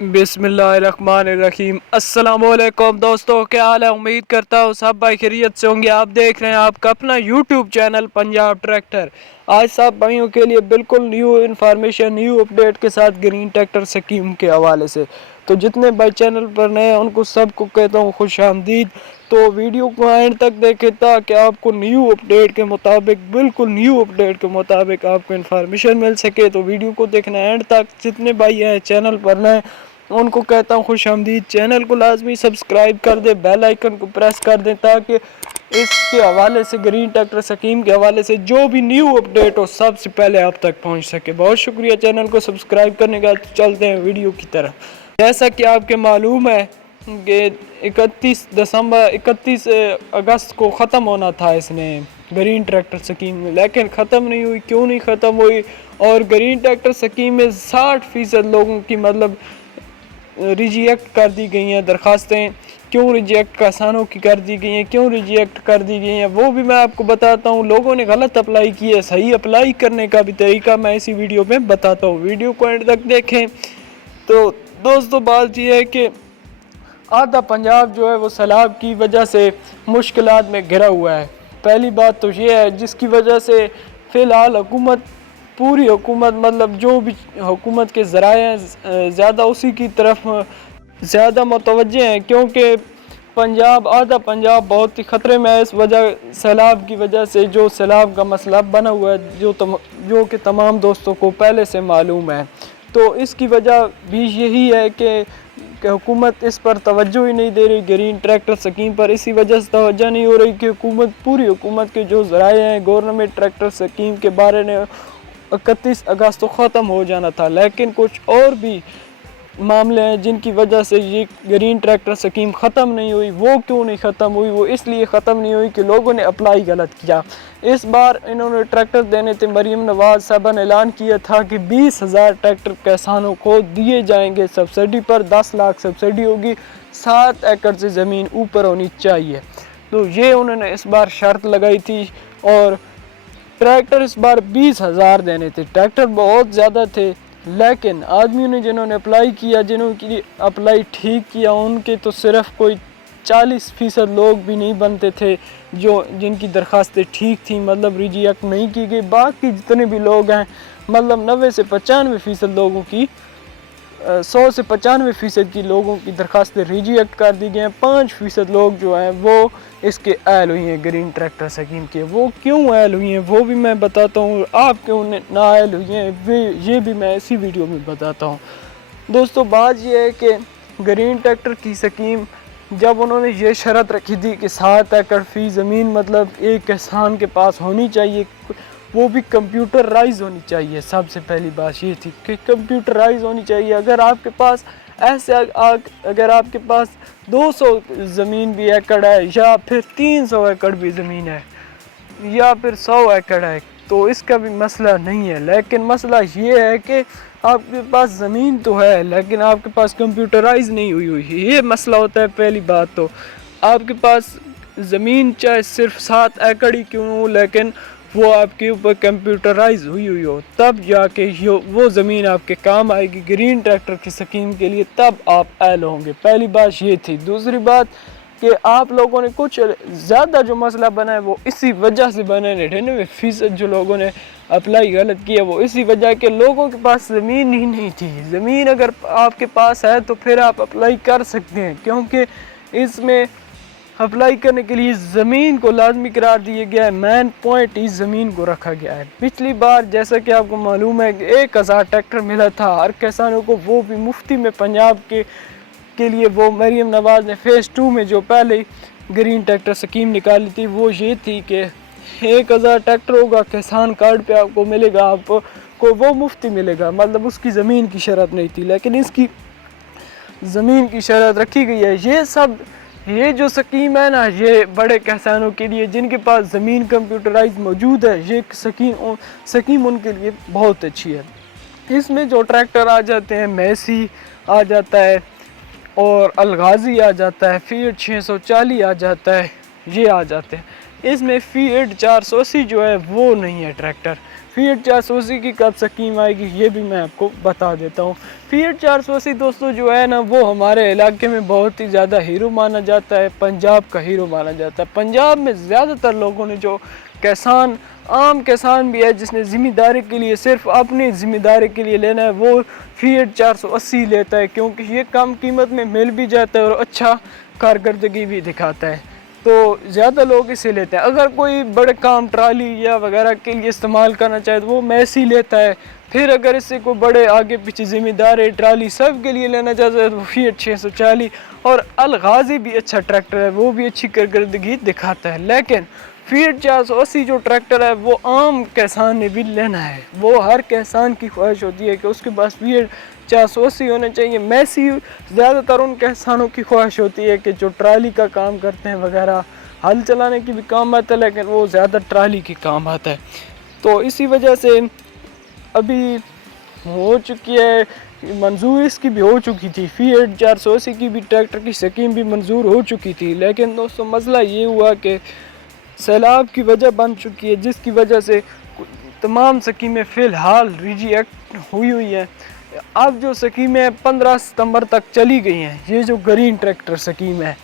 बिस्मिल्लाहिर्रहमानिर्रहीम। अस्सलामुअलैकुम दोस्तों, क्या हाल है? उम्मीद करता हूँ सब भाई खैरियत से होंगे। आप देख रहे हैं आपका अपना यूट्यूब चैनल पंजाब ट्रैक्टर। आज सब भाइयों के लिए बिल्कुल न्यू इन्फॉर्मेशन, न्यू अपडेट के साथ ग्रीन ट्रैक्टर स्कीम के हवाले से। तो जितने भाई चैनल पर नए हैं उनको सबको कहता हूँ खुश आमदीद। तो वीडियो को एंड तक देखें ताकि आपको न्यू अपडेट के मुताबिक, बिल्कुल न्यू अपडेट के मुताबिक आपको इन्फॉर्मेशन मिल सके। तो वीडियो को देखना एंड तक। जितने भाई हैं चैनल पर नए उनको कहता हूँ खुश आमदीद। चैनल को लाजमी सब्सक्राइब कर दे, बेल आइकन को प्रेस कर दें ताकि इसके हवाले से, ग्रीन ट्रैक्टर स्कीम के हवाले से जो भी न्यू अपडेट हो सबसे पहले आप तक पहुंच सके। बहुत शुक्रिया चैनल को सब्सक्राइब करने का। चलते हैं वीडियो की तरफ। जैसा कि आपके मालूम है कि 31 अगस्त को ख़त्म होना था इसमें ग्रीन ट्रैक्टर स्कीम में, लेकिन ख़त्म नहीं हुई। क्यों नहीं ख़त्म हुई? और ग्रीन ट्रैक्टर स्कीम में 60% लोगों की मतलब रिजेक्ट कर दी गई हैं दरखास्तें। क्यों रिजेक्ट किसानों की कर दी गई हैं, क्यों रिजेक्ट कर दी गई हैं, वो भी मैं आपको बताता हूँ। लोगों ने गलत अप्लाई की है, सही अप्लाई करने का भी तरीका मैं इसी वीडियो में बताता हूँ। वीडियो को एंड तक देखें। तो दोस्तों बात यह है कि आधा पंजाब जो है वो सैलाब की वजह से मुश्किलात में घिरा हुआ है। पहली बात तो ये है जिसकी वजह से फ़िलहाल पूरी हुकूमत मतलब जो भी हुकूमत के ज़राए हैं ज़्यादा उसी की तरफ ज़्यादा मुतवज्जे हैं, क्योंकि आधा पंजाब बहुत ही ख़तरे में है इस वजह सैलाब की वजह से। जो सैलाब का मसला बना हुआ है जो कि तमाम दोस्तों को पहले से मालूम है। तो इसकी वजह भी यही है कि हुकूमत इस पर तवज्जो ही नहीं दे रही, ग्रीन ट्रैक्टर स्कीम पर। इसी वजह से तवज्जो नहीं हो रही कि पूरी हुकूमत के जो ज़राए हैं गवर्नमेंट ट्रैक्टर स्कीम के बारे में 31 अगस्त को ख़त्म हो जाना था, लेकिन कुछ और भी मामले हैं जिनकी वजह से ये ग्रीन ट्रैक्टर स्कीम ख़त्म नहीं हुई। वो क्यों नहीं ख़त्म हुई? वो इसलिए ख़त्म नहीं हुई कि लोगों ने अप्लाई गलत किया। इस बार इन्होंने ट्रैक्टर देने थे, मरीम नवाज़ साहबा ने ऐलान किया था कि 20,000 ट्रैक्टर किसानों को दिए जाएंगे सब्सिडी पर। 10 लाख सब्सिडी होगी, 7 एकड़ से ज़मीन ऊपर होनी चाहिए। तो ये उन्होंने इस बार शर्त लगाई थी। और ट्रैक्टर इस बार 20,000 देने थे। ट्रैक्टर बहुत ज़्यादा थे, लेकिन आदमियों ने जिन्होंने अप्लाई किया, जिन्होंने अप्लाई ठीक किया, उनके तो सिर्फ कोई 40% लोग भी नहीं बनते थे जिनकी दरखास्तें ठीक थी, मतलब रिजेक्ट नहीं की गई। बाकी जितने भी लोग हैं मतलब 90 से 95% लोगों की 100 से 95% की लोगों की दरखास्तें रिजेक्ट कर दी गई हैं। 5% लोग जो हैं वो इसके अहल हुई हैं ग्रीन ट्रैक्टर स्कीम के। वो क्यों अहल हुई हैं वो भी मैं बताता हूँ। आप क्यों ना अहल हुई हैं ये भी मैं इसी वीडियो में बताता हूँ। दोस्तों बात ये है कि ग्रीन ट्रैक्टर की स्कीम जब उन्होंने ये शर्त रखी थी कि 7 एकड़ फी ज़मीन मतलब एक किसान के पास होनी चाहिए, वो भी कंप्यूटराइज होनी चाहिए। सबसे पहली बात ये थी कि कंप्यूटराइज होनी चाहिए। अगर आपके पास अगर आपके पास 200 ज़मीन भी एकड़ है, या फिर 300 एकड़ भी ज़मीन है, या फिर 100 एकड़ है, तो इसका भी मसला नहीं है। लेकिन मसला ये है कि आपके पास ज़मीन तो है लेकिन आपके पास कंप्यूटराइज नहीं हुई ये मसला होता है। पहली बात तो आपके पास ज़मीन चाहे सिर्फ 7 एकड़ ही क्यों हो, लेकिन वो आपके ऊपर कंप्यूटराइज हुई हो, तब जाके वो ज़मीन आपके काम आएगी ग्रीन ट्रैक्टर की स्कीम के लिए, तब आप अहल होंगे। पहली बात ये थी। दूसरी बात कि आप लोगों ने कुछ ज़्यादा जो मसला बना है वो इसी वजह से बना है। 99% जो लोगों ने अप्लाई गलत किया वो इसी वजह के लोगों के पास ज़मीन ही नहीं थी। ज़मीन अगर आपके पास है तो फिर आप अप्लाई कर सकते हैं, क्योंकि इसमें अप्लाई करने के लिए ज़मीन को लाजमी करार दिया गया है। मेन पॉइंट इस ज़मीन को रखा गया है। पिछली बार जैसा कि आपको मालूम है कि 1,000 ट्रैक्टर मिला था हर किसानों को, वो भी मुफ्ती में पंजाब के लिए। वो मरीम नवाज़ ने फ़ेज़ 2 में जो पहले ग्रीन ट्रैक्टर स्कीम निकाली थी वो ये थी कि 1,000 ट्रैक्टर होगा, किसान कार्ड पे आपको मिलेगा, आपको वो मुफ्ती मिलेगा, मतलब उसकी ज़मीन की शर्त नहीं थी, लेकिन इसकी ज़मीन की शर्त रखी गई है। ये जो स्कीम है ना, ये बड़े किसानों के लिए जिनके पास ज़मीन कंप्यूटराइज मौजूद है, ये स्कीम उनके लिए बहुत अच्छी है। इसमें जो ट्रैक्टर आ जाते हैं, मैसी आ जाता है और अलगाजी आ जाता है, फीड 640 आ जाता है, ये आ जाते हैं। इसमें फीड 480 जो है वो नहीं है ट्रैक्टर। फीएट 480 की कब स्कीम आएगी ये भी मैं आपको बता देता हूँ। फीएट 480 दोस्तों जो है ना, वो हमारे इलाके में बहुत ही ज़्यादा हीरो माना जाता है, पंजाब का हीरो माना जाता है। पंजाब में ज़्यादातर लोगों ने जो किसान, आम किसान भी है जिसने ज़िम्मेदारी के लिए, सिर्फ अपनी ज़िम्मेदारी के लिए लेना है, वो फीएट 480 लेता है, क्योंकि ये कम कीमत में मिल भी जाता है और अच्छा कारकर्दगी भी दिखाता है, तो ज़्यादा लोग इसे लेते हैं। अगर कोई बड़े काम ट्राली या वगैरह के लिए इस्तेमाल करना चाहे तो वो मैसी लेता है। फिर अगर इससे कोई बड़े आगे पीछे ज़िम्मेदार ट्राली सब के लिए लेना चाहता है तो फीएट 640। और अलगाज़ी भी अच्छा ट्रैक्टर है, वो भी अच्छी कारकर्दगी दिखाता है। लेकिन फीएट 480 जो ट्रैक्टर है वो आम किसान ने भी लेना है, वो हर किसान की ख्वाहिश होती है कि उसके पास फीएट 480 होना चाहिए। मैसी ज़्यादातर उन किसानों की ख्वाहिश होती है कि जो ट्राली का काम करते हैं वगैरह, हल चलाने की भी काम आता है लेकिन वो ज़्यादा ट्राली की काम आता है। तो इसी वजह से अभी हो चुकी है मंजूर, इसकी भी हो चुकी थी, फीएट 480 की भी ट्रैक्टर की स्कीम भी मंजूर हो चुकी थी। लेकिन दोस्तों मसला ये हुआ कि सैलाब की वजह बन चुकी है, जिसकी वजह से तमाम स्कीमें फ़िलहाल रिजेक्ट हुई हैं। अब जो स्कीमें 15 सितंबर तक चली गई हैं, ये जो ग्रीन ट्रैक्टर स्कीम है,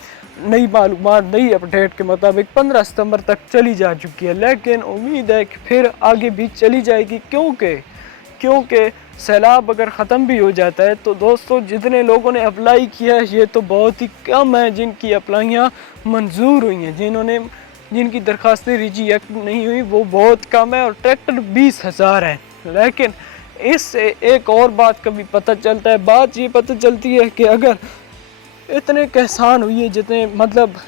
नई मालूमात, नई अपडेट के मुताबिक 15 सितंबर तक चली जा चुकी है। लेकिन उम्मीद है कि फिर आगे भी चली जाएगी, क्योंकि सैलाब अगर ख़त्म भी हो जाता है तो दोस्तों जितने लोगों ने अप्लाई किया है ये तो बहुत ही कम है जिनकी अप्लाइयाँ मंजूर हुई हैं, जिनकी दरखास्तें रिजेक्ट नहीं हुई वो बहुत कम है, और ट्रैक्टर 20,000 है। लेकिन इससे एक और बात का भी पता चलता है, बात ये पता चलती है कि अगर इतने किसान हुई है जितने मतलब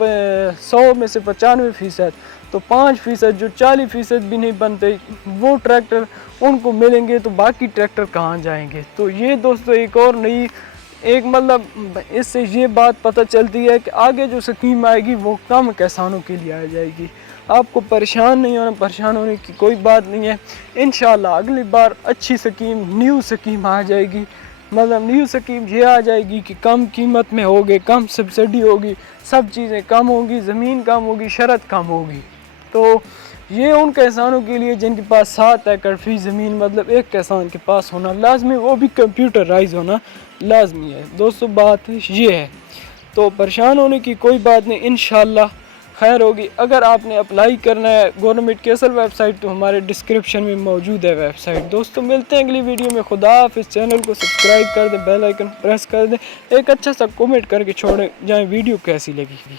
100 में से 95%, तो 5% जो 40% भी नहीं बनते वो ट्रैक्टर उनको मिलेंगे, तो बाकी ट्रैक्टर कहाँ जाएंगे। तो ये दोस्तों एक और नई मतलब इससे ये बात पता चलती है कि आगे जो स्कीम आएगी वो कम किसानों के लिए आ जाएगी। आपको परेशान नहीं होना, परेशान होने की कोई बात नहीं है। इंशाल्लाह अगली बार अच्छी स्कीम, न्यू स्कीम आ जाएगी। मतलब न्यू स्कीम ये आ जाएगी कि कम कीमत में होगी, कम सब्सिडी होगी, सब चीज़ें कम होगी, ज़मीन कम होगी, शरत कम होगी। तो ये उन किसानों के लिए जिनके पास 7 एकड़ फी ज़मीन मतलब एक किसान के पास होना लाजमी, वो भी कंप्यूटराइज होना लाजमी है। दोस्तों बात ये है, तो परेशान होने की कोई बात नहीं, इंशाल्लाह खैर होगी। अगर आपने अप्लाई करना है गवर्नमेंट की असल वेबसाइट तो हमारे डिस्क्रिप्शन में मौजूद है वेबसाइट। दोस्तों मिलते हैं अगली वीडियो में। खुदा हाफिज़। चैनल को सब्सक्राइब कर दें, बेल आइकन प्रेस कर दें, एक अच्छा सा कमेंट करके छोड़ें जाएँ वीडियो कैसी लगी।